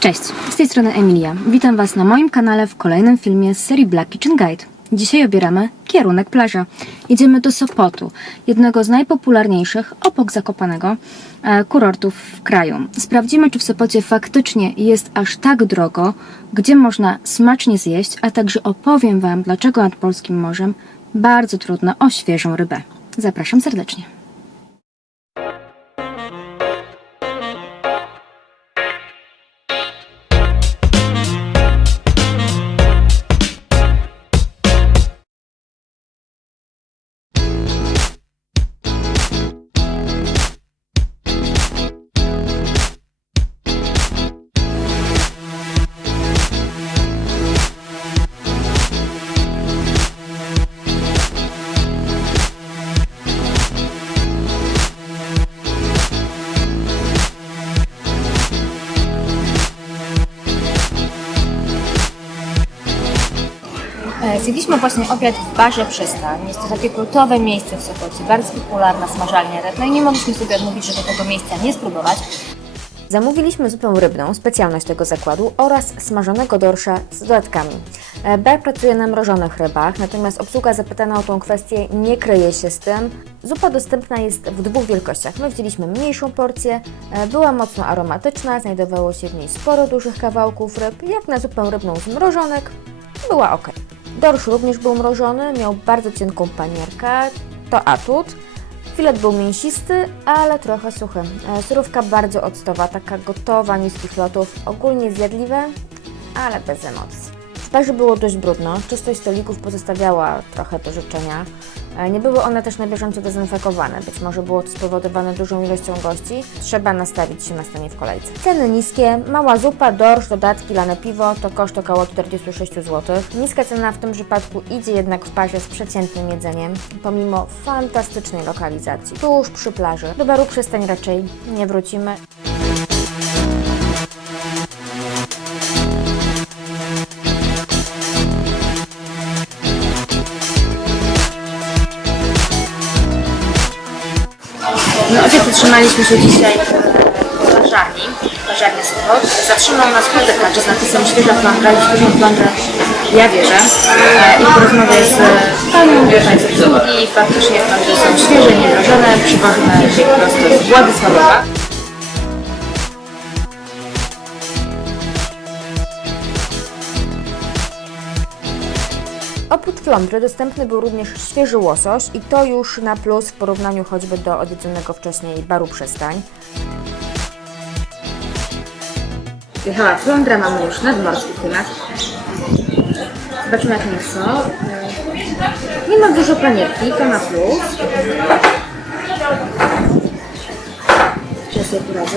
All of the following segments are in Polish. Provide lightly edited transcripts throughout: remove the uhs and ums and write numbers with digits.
Cześć, z tej strony Emilia. Witam Was na moim kanale w kolejnym filmie z serii Black Kitchen Guide. Dzisiaj obieramy kierunek plaża. Idziemy do Sopotu, jednego z najpopularniejszych, obok Zakopanego, kurortów w kraju. Sprawdzimy, czy w Sopocie faktycznie jest aż tak drogo, gdzie można smacznie zjeść, a także opowiem Wam, dlaczego nad polskim morzem bardzo trudno o świeżą rybę. Zapraszam serdecznie. Zjedliśmy właśnie obiad w barze Przystań. Jest to takie kultowe miejsce w Sopocie, bardzo popularna smażalnia ryb. No i nie mogliśmy sobie odmówić, żeby tego miejsca nie spróbować. Zamówiliśmy zupę rybną, specjalność tego zakładu, oraz smażonego dorsza z dodatkami. Bar pracuje na mrożonych rybach, natomiast obsługa zapytana o tą kwestię nie kryje się z tym. Zupa dostępna jest w dwóch wielkościach. My wzięliśmy mniejszą porcję, była mocno aromatyczna, znajdowało się w niej sporo dużych kawałków ryb. Jak na zupę rybną z mrożonek, była ok. Dorsz również był mrożony, miał bardzo cienką panierkę, to atut. Filet był mięsisty, ale trochę suchy. Surówka bardzo octowa, taka gotowa, niskich lotów, ogólnie zjadliwe, ale bez emocji. W barze było dość brudno, czystość stolików pozostawiała trochę do życzenia. Nie były one też na bieżąco dezynfekowane, być może było to spowodowane dużą ilością gości. Trzeba nastawić się na stanie w kolejce. Ceny niskie, mała zupa, dorsz, dodatki, lane piwo to koszt około 46 zł. Niska cena w tym przypadku idzie jednak w parze z przeciętnym jedzeniem, pomimo fantastycznej lokalizacji, tuż przy plaży. Do baru Przystań raczej nie wrócimy. No, zatrzymaliśmy się dzisiaj w plażarni Sopot. Zatrzymał nas hotelaż z napisem świeża flądra i świeżą flądrę ja wierzę. I po rozmowie z panią tutaj z obsługi faktycznie flądry są świeże, niemrożone, przywożone prosto z Władysławowa. Oprócz flądry dostępny był również świeży łosoś i to już na plus w porównaniu choćby do odwiedzonego wcześniej baru Przystań. Jechała flądra, mamy już nadmorski klimat. Zobaczymy jak mięso. Nie ma dużo panierki, to na plus. Teraz sobie poradzę.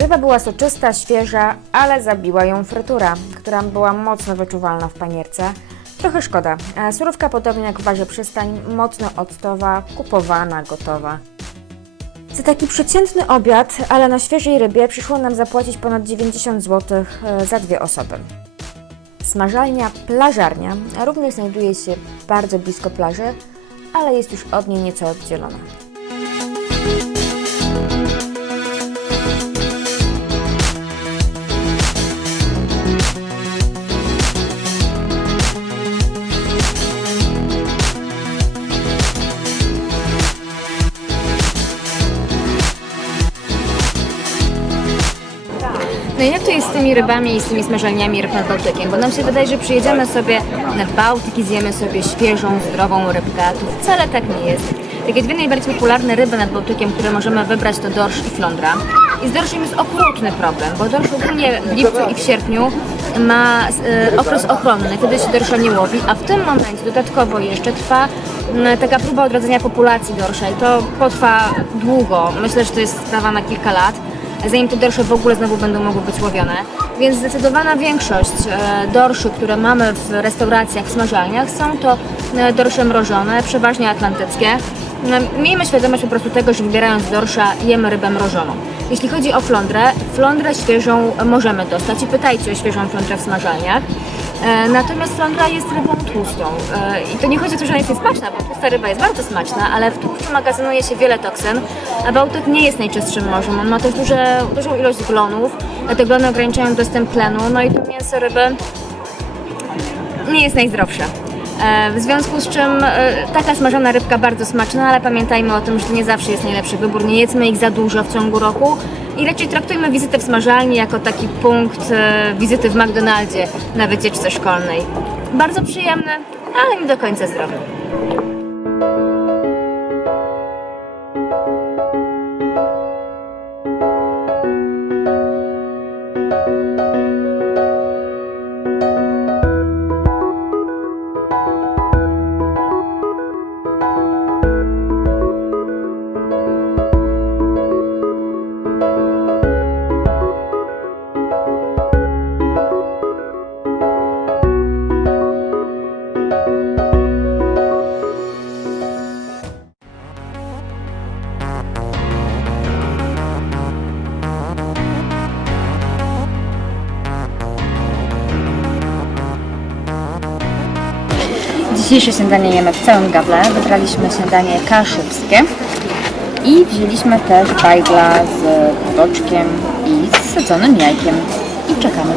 Ryba była soczysta, świeża, ale zabiła ją frytura, która była mocno wyczuwalna w panierce. Trochę szkoda. Surówka, podobnie jak w barze Przystań, mocno octowa, kupowana, gotowa. Za taki przeciętny obiad, ale na świeżej rybie, przyszło nam zapłacić ponad 90 zł za dwie osoby. Smażalnia Plażarnia również znajduje się bardzo blisko plaży, ale jest już od niej nieco oddzielona. No i jak to jest z tymi rybami i z tymi smażalniami ryb nad Bałtykiem? Bo nam się wydaje, że przyjedziemy sobie nad Bałtyk i zjemy sobie świeżą, zdrową rybkę. Tu wcale tak nie jest. Takie dwie najbardziej popularne ryby nad Bałtykiem, które możemy wybrać, to dorsz i flądra. I z dorszem jest okrutny problem, bo dorsz ogólnie w lipcu i w sierpniu ma okres ochronny, kiedy się dorsza nie łowi, a w tym momencie dodatkowo jeszcze trwa taka próba odrodzenia populacji dorsza i to potrwa długo. Myślę, że to jest sprawa na kilka lat, zanim te dorsze w ogóle znowu będą mogły być łowione. Więc zdecydowana większość dorszy, które mamy w restauracjach, w smażalniach, są to dorsze mrożone, przeważnie atlantyckie. Miejmy świadomość po prostu tego, że wybierając dorsza jemy rybę mrożoną. Jeśli chodzi o flądrę świeżą możemy dostać i pytajcie o świeżą flądrę w smażalniach. Natomiast flądra jest rybą tłustą. I to nie chodzi o to, że ona jest niesmaczna, bo tłusta ryba jest bardzo smaczna, ale w tłuszczu magazynuje się wiele toksyn, a Bałtyk nie jest najczystszym morzem. On ma też dużą ilość glonów, te glony ograniczają dostęp tlenu, no i to mięso ryby nie jest najzdrowsze. W związku z czym taka smażona rybka bardzo smaczna, ale pamiętajmy o tym, że to nie zawsze jest najlepszy wybór. Nie jedzmy ich za dużo w ciągu roku i raczej traktujmy wizytę w smażalni jako taki punkt wizyty w McDonaldzie na wycieczce szkolnej. Bardzo przyjemny, ale nie do końca zdrowy. Dzisiejsze śniadanie jemy w całym gawle. Wybraliśmy śniadanie kaszubskie i wzięliśmy też bajgla z boczkiem i z sadzonym jajkiem. I czekamy.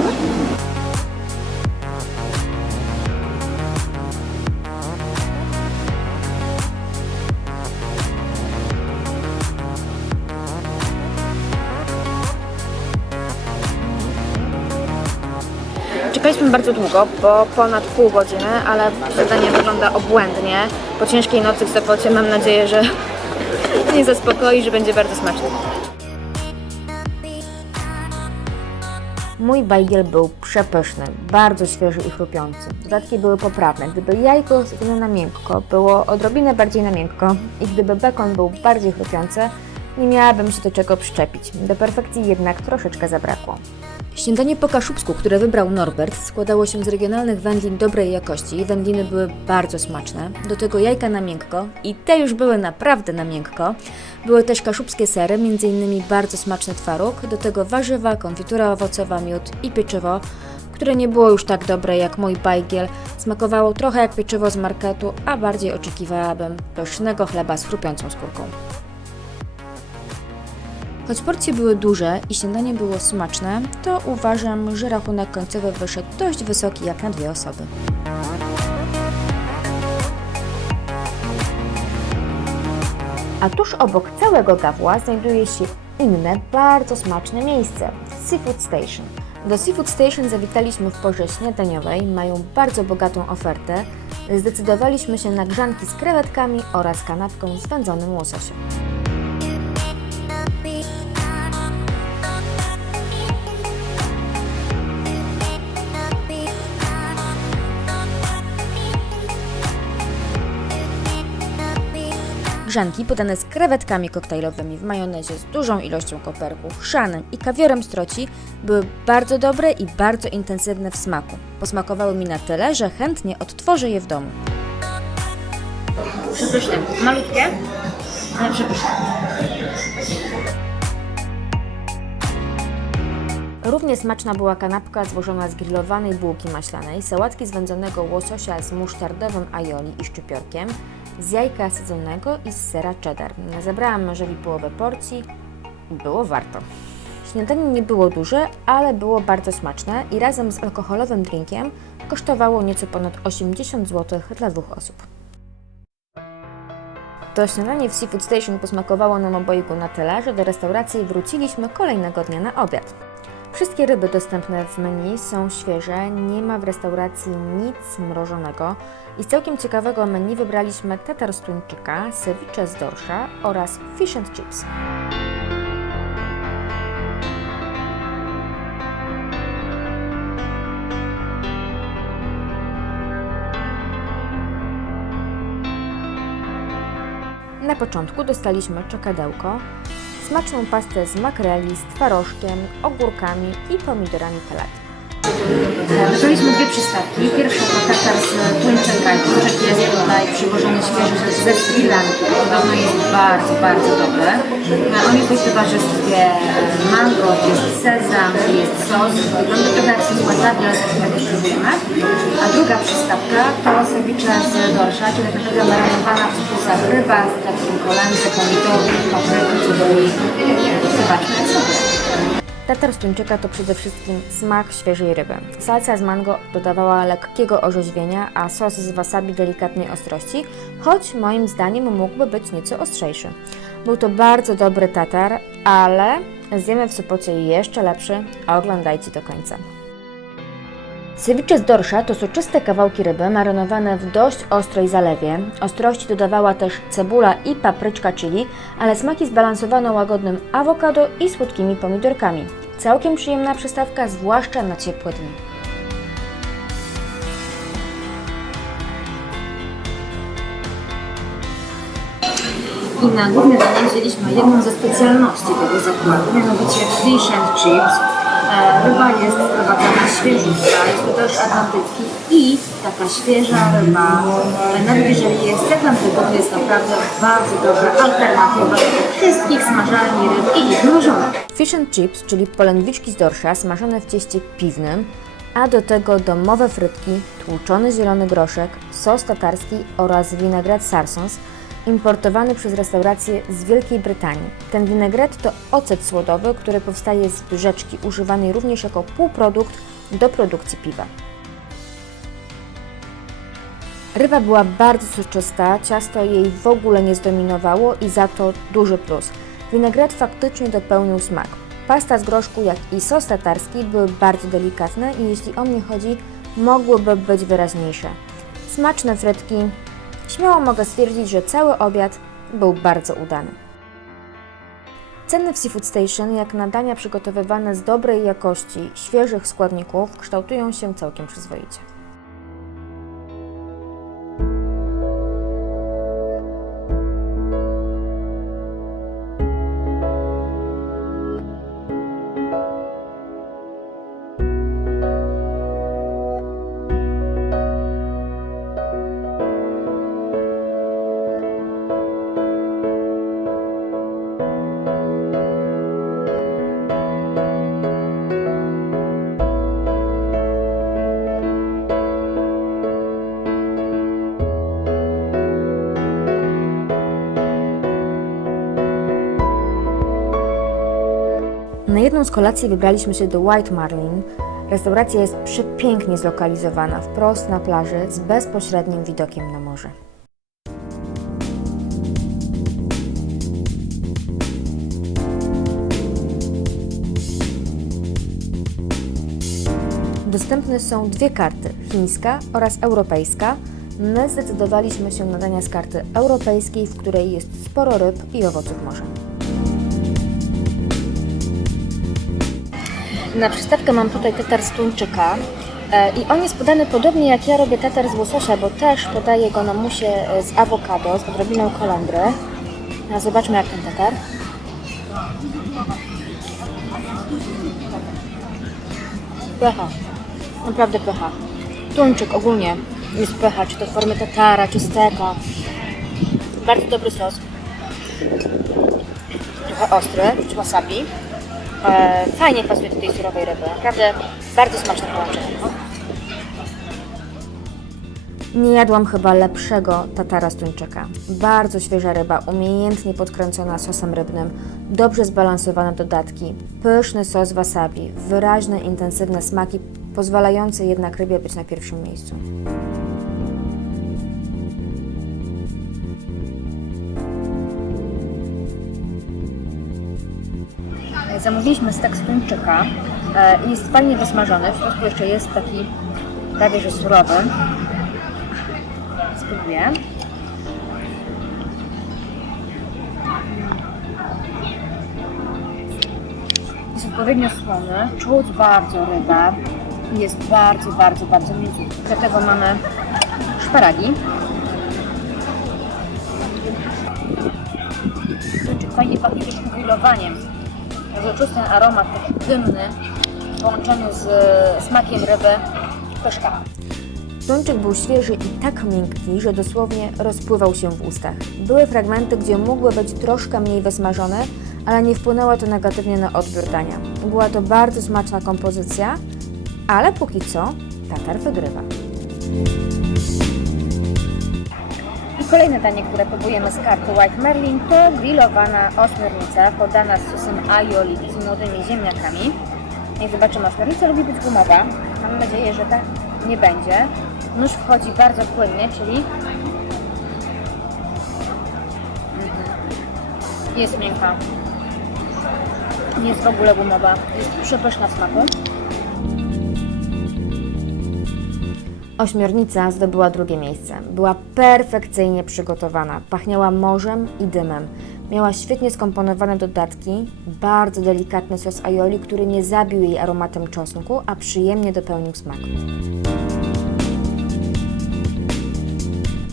Czekaliśmy bardzo długo, bo ponad pół godziny, ale śniadanie wygląda obłędnie. Po ciężkiej nocy w Sopocie mam nadzieję, że nie zaspokoi, że będzie bardzo smaczny. Mój bajgiel był przepyszny, bardzo świeży i chrupiący. Dodatki były poprawne. Gdyby jajko zrobione na miękko było odrobinę bardziej na miękko i gdyby bekon był bardziej chrupiący, nie miałabym się do czego przyczepić. Do perfekcji jednak troszeczkę zabrakło. Śniadanie po kaszubsku, które wybrał Norbert, składało się z regionalnych wędlin dobrej jakości. Wędliny były bardzo smaczne, do tego jajka na miękko i te już były naprawdę na miękko. Były też kaszubskie sery, m.in. bardzo smaczny twaróg, do tego warzywa, konfitura owocowa, miód i pieczywo, które nie było już tak dobre jak mój bajgiel. Smakowało trochę jak pieczywo z marketu, a bardziej oczekiwałabym pysznego chleba z chrupiącą skórką. Choć porcje były duże i śniadanie było smaczne, to uważam, że rachunek końcowy wyszedł dość wysoki jak na 2 osoby. A tuż obok całego gawła znajduje się inne, bardzo smaczne miejsce – Seafood Station. Do Seafood Station zawitaliśmy w porze śniadaniowej, mają bardzo bogatą ofertę. Zdecydowaliśmy się na grzanki z krewetkami oraz kanapką z wędzonym łososiem. Grzanki podane z krewetkami koktajlowymi w majonezie z dużą ilością koperku, chrzanem i kawiorem z troci były bardzo dobre i bardzo intensywne w smaku. Posmakowały mi na tyle, że chętnie odtworzę je w domu. Przepyszne, malutkie, ale przepyszne. Równie smaczna była kanapka złożona z grillowanej bułki maślanej, sałatki z wędzonego łososia z musztardowym aioli i szczypiorkiem, z jajka sadzonego i z sera cheddar. Zabrałam mężowi połowę porcji. Było warto. Śniadanie nie było duże, ale było bardzo smaczne i razem z alkoholowym drinkiem kosztowało nieco ponad 80 zł dla 2 osób. To śniadanie w Seafood Station posmakowało nam obojgu na tyle, że do restauracji wróciliśmy kolejnego dnia na obiad. Wszystkie ryby dostępne w menu są świeże, nie ma w restauracji nic mrożonego i z całkiem ciekawego menu wybraliśmy tatar z tuńczyka, ceviche z dorsza oraz fish and chips. Na początku dostaliśmy czokadełko, smaczną pastę z makreli, z twarożkiem, ogórkami i pomidorami pelati. Wybraliśmy 2 przystawki. Pierwsza to tatar z tuńczyka. Tuńczyk jest tutaj przywożony świeży ze Sri Lanki. Podobno jest bardzo, bardzo dobry. On jest w towarzystwie mango, jest sezam, jest sos. Wygląda trochę jak sos wasabi, ale z spróbujemy. A druga przystawka to ceviche z dorsza, czyli tak naprawdę marynowana w sosach ryba z takim kolędze, pomidorów, papryki, cebuli. Zobaczmy jak sobie. Tatar z tuńczyka to przede wszystkim smak świeżej ryby. Salsa z mango dodawała lekkiego orzeźwienia, a sos z wasabi delikatnej ostrości, choć moim zdaniem mógłby być nieco ostrzejszy. Był to bardzo dobry tatar, ale zjemy w Sopocie jeszcze lepszy, a oglądajcie do końca. Ceviche z dorsza to soczyste kawałki ryby marynowane w dość ostrej zalewie. Ostrości dodawała też cebula i papryczka chili, ale smaki zbalansowano łagodnym awokado i słodkimi pomidorkami. Całkiem przyjemna przystawka, zwłaszcza na ciepłe dni. I na główne danie wzięliśmy jedną ze specjalności tego zakładu, mianowicie fish and chips. Ryba jest sprowadzana świeżutka, jest to dorsz atlantycki i taka świeża ryba, nawet jeżeli jest jak nam to jest naprawdę bardzo dobra alternatywa do wszystkich smażalni ryb i ich mrożonych. Fish and chips, czyli polędwiczki z dorsza smażone w cieście piwnym, a do tego domowe frytki, tłuczony zielony groszek, sos tatarski oraz winegret sarsons, importowany przez restaurację z Wielkiej Brytanii. Ten winegret to ocet słodowy, który powstaje z rzeczki używanej również jako półprodukt do produkcji piwa. Ryba była bardzo soczysta, ciasto jej w ogóle nie zdominowało i za to duży plus. Winegret faktycznie dopełnił smak. Pasta z groszku, jak i sos tatarski były bardzo delikatne i jeśli o mnie chodzi, mogłyby być wyraźniejsze. Smaczne frytki. Śmiało mogę stwierdzić, że cały obiad był bardzo udany. Ceny w Seafood Station, jak na dania przygotowywane z dobrej jakości, świeżych składników, kształtują się całkiem przyzwoicie. Na jedną z kolacji wybraliśmy się do White Marlin. Restauracja jest przepięknie zlokalizowana, wprost na plaży, z bezpośrednim widokiem na morze. Dostępne są dwie karty, chińska oraz europejska. My zdecydowaliśmy się na dania z karty europejskiej, w której jest sporo ryb i owoców morza. Na przystawkę mam tutaj tatar z tuńczyka i on jest podany podobnie jak ja robię tatar z łososia, bo też podaję go na musie z awokado, z odrobiną kolendry. No, zobaczmy jak ten tatar. Pycha, naprawdę pycha. Tuńczyk ogólnie jest pycha, czy to w formie tatara, czy steka. Bardzo dobry sos. Trochę ostry, czy wasabi. Fajnie pasuje do tej surowej ryby. Naprawdę bardzo smaczne połączenie. Nie jadłam chyba lepszego tatara z tuńczyka. Bardzo świeża ryba, umiejętnie podkręcona sosem rybnym, dobrze zbalansowane dodatki, pyszny sos wasabi, wyraźne, intensywne smaki, pozwalające jednak rybie być na pierwszym miejscu. Zamówiliśmy stek z tuńczyka i jest fajnie wysmażony. W środku jeszcze jest taki prawie że surowy. Spróbuję. Jest odpowiednio słony, czuć bardzo rybę i jest bardzo mięciutki. Do tego mamy szparagi. Tuńczyk fajnie pachnie też grillowaniem. Zaczusty aromat, taki dymny, połączony z smakiem ryby, pyszka. Tuńczyk był świeży i tak miękki, że dosłownie rozpływał się w ustach. Były fragmenty, gdzie mogły być troszkę mniej wysmażone, ale nie wpłynęło to negatywnie na odbiór dania. Była to bardzo smaczna kompozycja, ale póki co Tatar wygrywa. I kolejne danie, które próbujemy z karty White Merlin, to grillowana ośmiornica podana z sosem aioli i z młodymi ziemniakami. Jak zobaczymy, ośmiornica lubi być gumowa. Mam nadzieję, że tak nie będzie. Nóż wchodzi bardzo płynnie, czyli jest miękka. Nie jest w ogóle gumowa. Jest przepyszna w smaku. Ośmiornica zdobyła drugie miejsce. Była perfekcyjnie przygotowana, pachniała morzem i dymem. Miała świetnie skomponowane dodatki, bardzo delikatny sos aioli, który nie zabił jej aromatem czosnku, a przyjemnie dopełnił smak.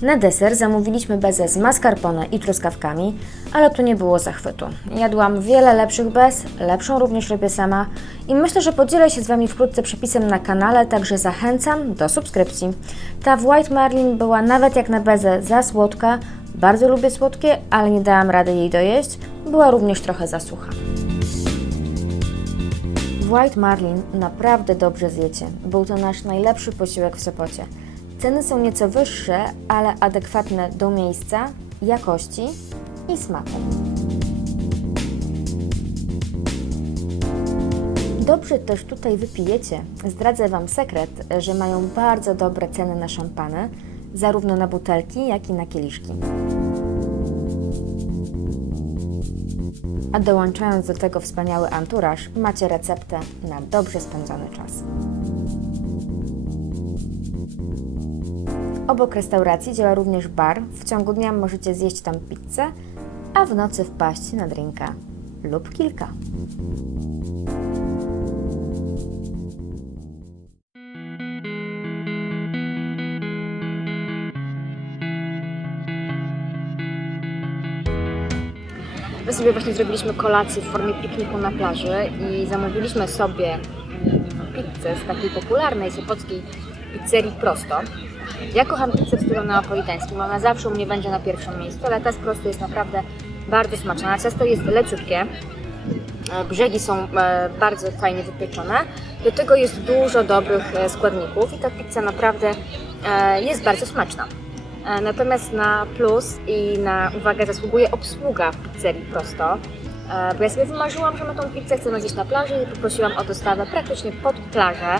Na deser zamówiliśmy bezę z mascarpone i truskawkami, ale tu nie było zachwytu. Jadłam wiele lepszych bez, lepszą również robię sama i myślę, że podzielę się z Wami wkrótce przepisem na kanale, także zachęcam do subskrypcji. Ta w White Marlin była nawet jak na bezę za słodka, bardzo lubię słodkie, ale nie dałam rady jej dojeść, była również trochę za sucha. W White Marlin naprawdę dobrze zjecie, był to nasz najlepszy posiłek w Sopocie. Ceny są nieco wyższe, ale adekwatne do miejsca, jakości i smaku. Dobrze też tutaj wypijecie. Zdradzę Wam sekret, że mają bardzo dobre ceny na szampany, zarówno na butelki, jak i na kieliszki. A dołączając do tego wspaniały anturaż, macie receptę na dobrze spędzony czas. Obok restauracji działa również bar. W ciągu dnia możecie zjeść tam pizzę, a w nocy wpaść na drinka lub kilka. My sobie właśnie zrobiliśmy kolację w formie pikniku na plaży i zamówiliśmy sobie pizzę z takiej popularnej sopockiej pizzerii Prosto. Ja kocham pizzę w stylu neapolitańskim, ona zawsze u mnie będzie na pierwszym miejscu, ale ta z Prosto jest naprawdę bardzo smaczna. Ciasto jest leciutkie, brzegi są bardzo fajnie wypieczone, do tego jest dużo dobrych składników i ta pizza naprawdę jest bardzo smaczna. Natomiast na plus i na uwagę zasługuje obsługa w pizzerii Prosto, bo ja sobie wymarzyłam, że my tą pizzę chcemy zjeść na plaży i poprosiłam o dostawę praktycznie pod plażę.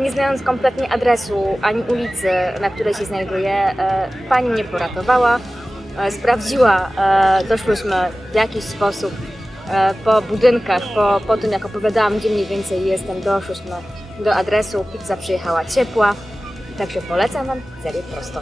Nie znając kompletnie adresu ani ulicy, na której się znajduje, pani mnie poratowała, sprawdziła, doszłyśmy w jakiś sposób po budynkach, po tym jak opowiadałam, gdzie mniej więcej jestem, doszłyśmy do adresu, pizza przyjechała ciepła, także polecam Wam pizzerię Prosto.